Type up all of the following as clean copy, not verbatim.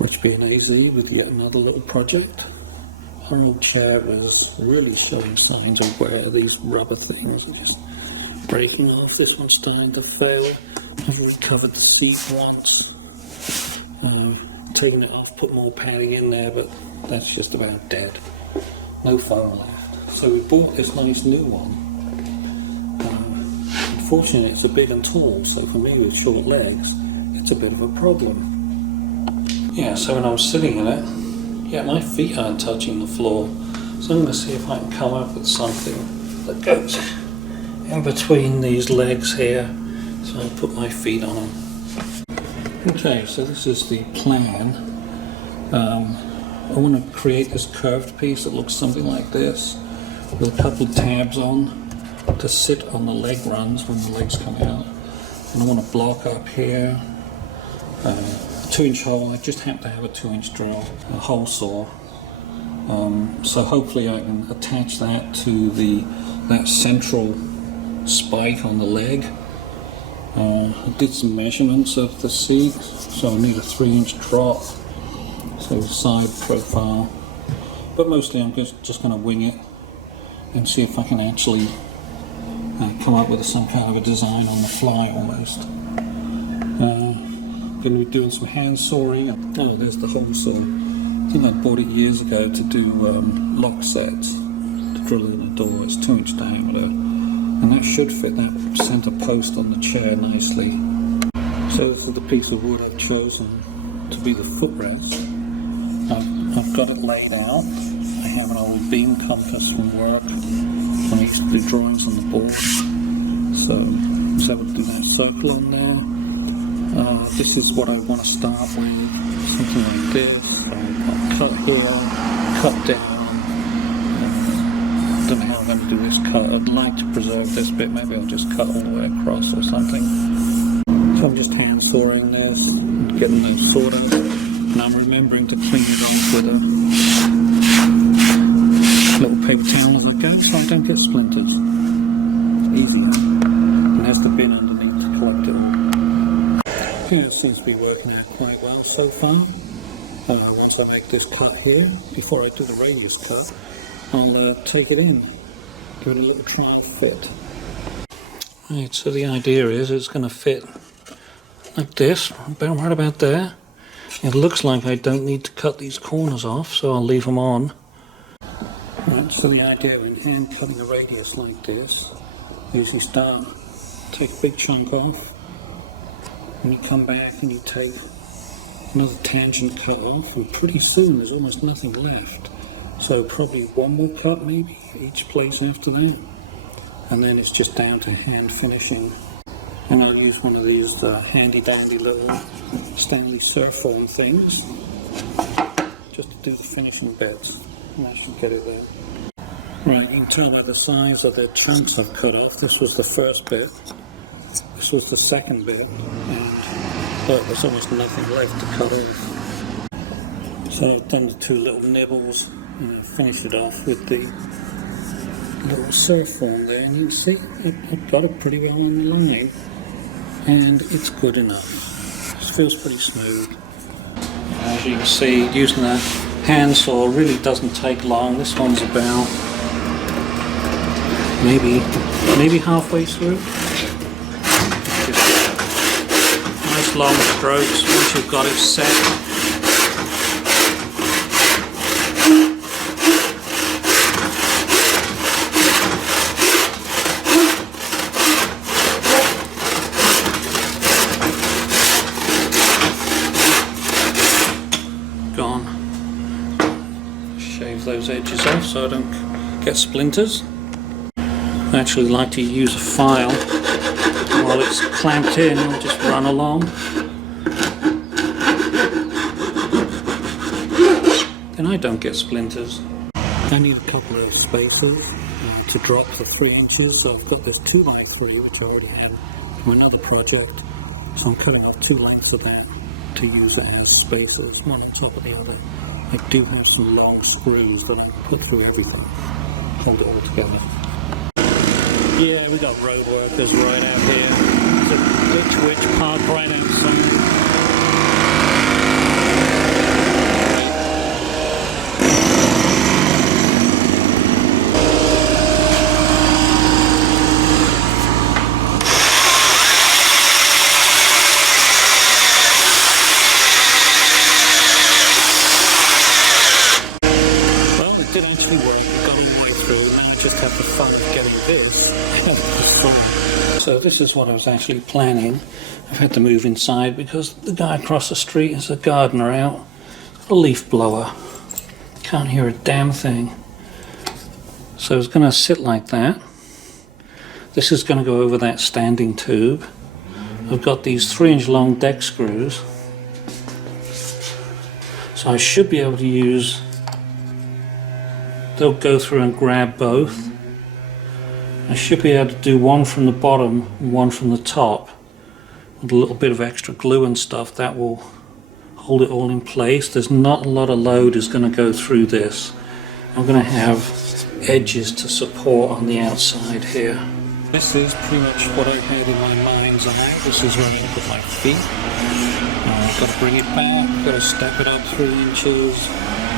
which being easy with yet another little project. Our old chair was really showing signs of wear. These rubber things are just breaking off. This one's starting to fail. I've recovered the seat once, taken it off, put more padding in there, but that's just about dead. No foam left. So we bought this nice new one. Unfortunately it's a big and tall, so for me with short legs it's a bit of a problem. Yeah, so when I was sitting in it, yeah, my feet aren't touching the floor, so I'm going to see if I can come up with something that goes in between these legs here, so I'll put my feet on them. Okay, so this is the plan. I want to create this curved piece that looks something like this, with a couple of tabs on to sit on the leg runs when the legs come out. And I want to block up here, a 2-inch hole. I just happen to have a 2-inch drill, a hole saw. So hopefully I can attach that to that central spike on the leg. I did some measurements of the seat, so I need a 3-inch drop, so side profile. But mostly I'm just going to wing it and see if I can actually come up with some kind of a design on the fly almost. Going to be doing some hand sawing. Oh, there's the hole saw. I think I bought it years ago to do lock sets to drill in the door. It's 2-inch diameter, and that should fit that center post on the chair nicely. So this is the piece of wood I've chosen to be the footrest. I've got it laid out. I have an old beam compass from work when I used to do drawings on the board. So I was able to do that circle on there. This is what I want to start with, something like this. So I'll cut here, cut down. Don't know how I'm going to do this cut. I'd like to preserve this bit. Maybe I'll just cut all the way across or something. So I'm just hand sawing this, getting those sawed out, and I'm remembering to clean it off with a little paper towel as I go, so I don't get splinters. It's easy, and there's the bin underneath to collect it all. Yeah, it seems to be working out quite well so far. Once I make this cut here, before I do the radius cut, I'll take it in, give it a little trial fit. Right, so the idea is it's going to fit like this, right about there. It looks like I don't need to cut these corners off, so I'll leave them on. Right, so the idea in hand cutting a radius like this is you start, take a big chunk off, and you come back and you take another tangent cut off, and pretty soon there's almost nothing left. So probably one more cut maybe each place after that, and then it's just down to hand finishing. And I'll use one of these handy dandy little Stanley Surfform things just to do the finishing bits, and that should get it there. Right, you can tell by the size of the chunks I've cut off. This was the first bit, this was the second bit, and look, there's almost nothing left to cut off. So I've done the 2 little nibbles and finish it off with the little Surfform there, and you can see I've got it pretty well on the line, and it's good enough. It feels pretty smooth. As you can see, using a hand saw really doesn't take long. This one's about maybe halfway through. Nice long strokes once you've got it set. Shave those edges off so I don't get splinters. I actually like to use a file while it's clamped in. I'll just run along. Then I don't get splinters. I need a couple of spacers to drop the 3 inches. So I've got this 2x3 which I already had from another project. So I'm cutting off 2 lengths of that to use it as spacers, one on top of the other. I do have some long screws that I can put through everything, hold it all together. Yeah, we got road workers right out here. There's a ditch witch parked right outside. did actually work. It got all the way through. Now I just have the fun of getting this out of the store. So this is what I was actually planning. I've had to move inside because the guy across the street is a gardener out. A leaf blower. Can't hear a damn thing. So it's going to sit like that. This is going to go over that standing tube. I've got these 3-inch long deck screws. So I should be able to use, they'll go through and grab both. I should be able to do one from the bottom and one from the top. With a little bit of extra glue and stuff that will hold it all in place. There's not a lot of load is going to go through this. I'm going to have edges to support on the outside here. This is pretty much what I had in my mind's eye. This is where I'm going to put my feet. I've got to bring it back, got to step it up 3 inches,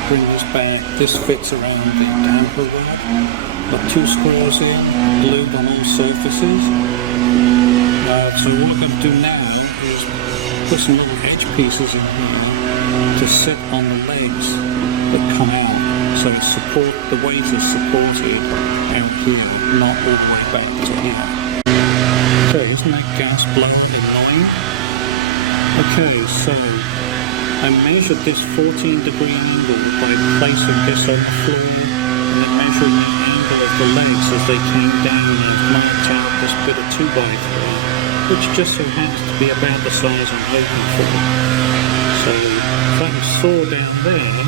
bring this back. This fits around the damper rack. Got 2 screws here, glued on all surfaces. So what I'm going to do now is put some little edge pieces in here to sit on the legs that come out. So the weight is supported out here, not all the way back to here. Okay, isn't that gas blower annoying? Okay, so I measured this 14-degree angle by placing this on the floor and then measuring the angle of the legs as they came down and marked out this bit of 2x3, which just so happens to be about the size I'm hoping for. So if I saw down there,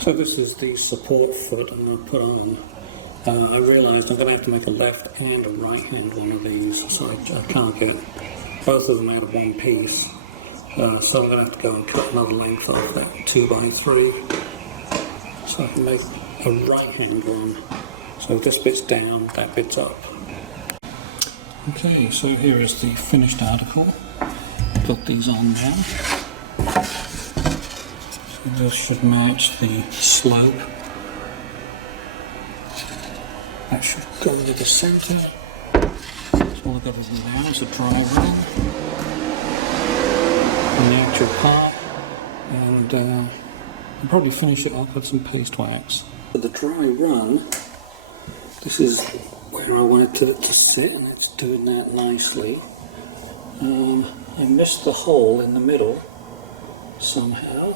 so this is the support foot I'm going to put on. I realised I'm going to have to make a left and a right hand one of these, so I can't get both of them out of one piece. So I'm going to have to go and cut another length off that 2x3, so I can make a right hand one. So this bit's down, that bit's up. Okay, so here is the finished article. Got these on now. This should match the slope. That should go into the centre. So all I've got to do now is a dry run on the actual part, and I'll probably finish it off with some paste wax. For the dry run, this is where I wanted it to sit, and it's doing that nicely. I missed the hole in the middle somehow.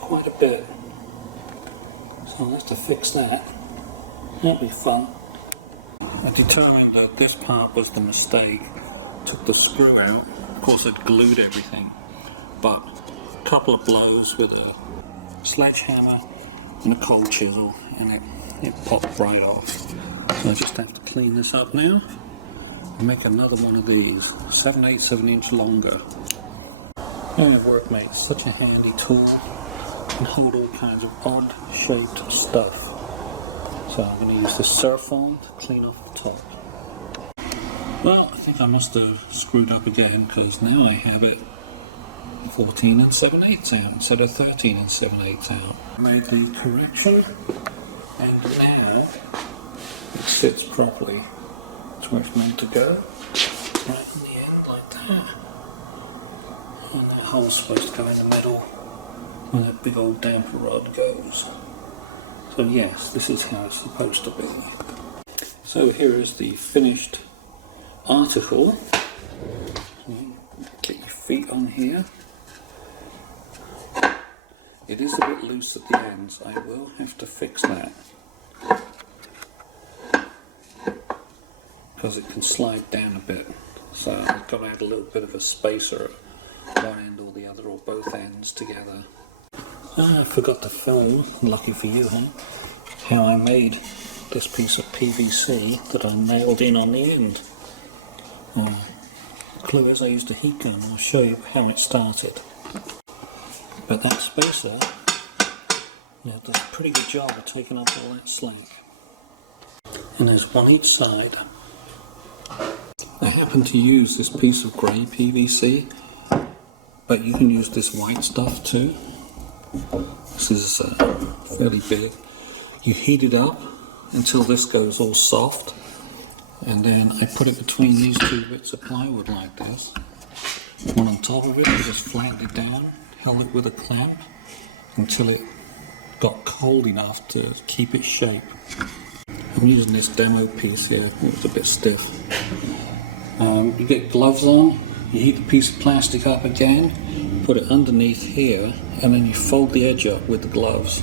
Quite a bit, so I'll have to fix that. That'll be fun. I determined that this part was the mistake. Took the screw out. Of course I'd glued everything, but a couple of blows with a sledgehammer and a cold chisel and it popped right off. So I just have to clean this up now and make another one of these, 7/8 of an inch longer. Oh, Workmate, such a handy tool. Can hold all kinds of odd shaped stuff. So I'm going to use this Surfoam to clean off the top. Well, I think I must have screwed up again, because now I have it 14 7/8 out instead of 13 7/8 out. I made the correction, and now it sits properly. It's where it's meant to go. Right in the end, like that. And that hole's supposed to go in the middle where that big old damper rod goes. So yes, this is how it's supposed to be. So here is the finished article. Get your feet on here. It is a bit loose at the ends. I will have to fix that, because it can slide down a bit. So I've got to add a little bit of a spacer at one end or the other, or both ends together. I forgot to film, lucky for you, huh? How I made this piece of PVC that I nailed in on the end. The clue is I used a heat gun. I'll show you how it started. But that spacer, does a pretty good job of taking up all that slack. And there's one each side. I happen to use this piece of grey PVC, but you can use this white stuff too. This is fairly big. You heat it up until this goes all soft, and then I put it between these two bits of plywood like this. One on top of it, I just flattened it down, held it with a clamp until it got cold enough to keep its shape. I'm using this demo piece here, it's a bit stiff. You get gloves on, you heat the piece of plastic up again, put it underneath here, and then you fold the edge up with the gloves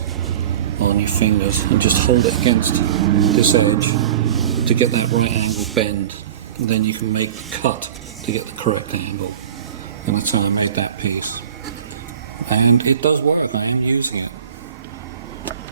on your fingers and just hold it against this edge to get that right angle bend. And then you can make the cut to get the correct angle. And that's how I made that piece. And it does work, I am using it.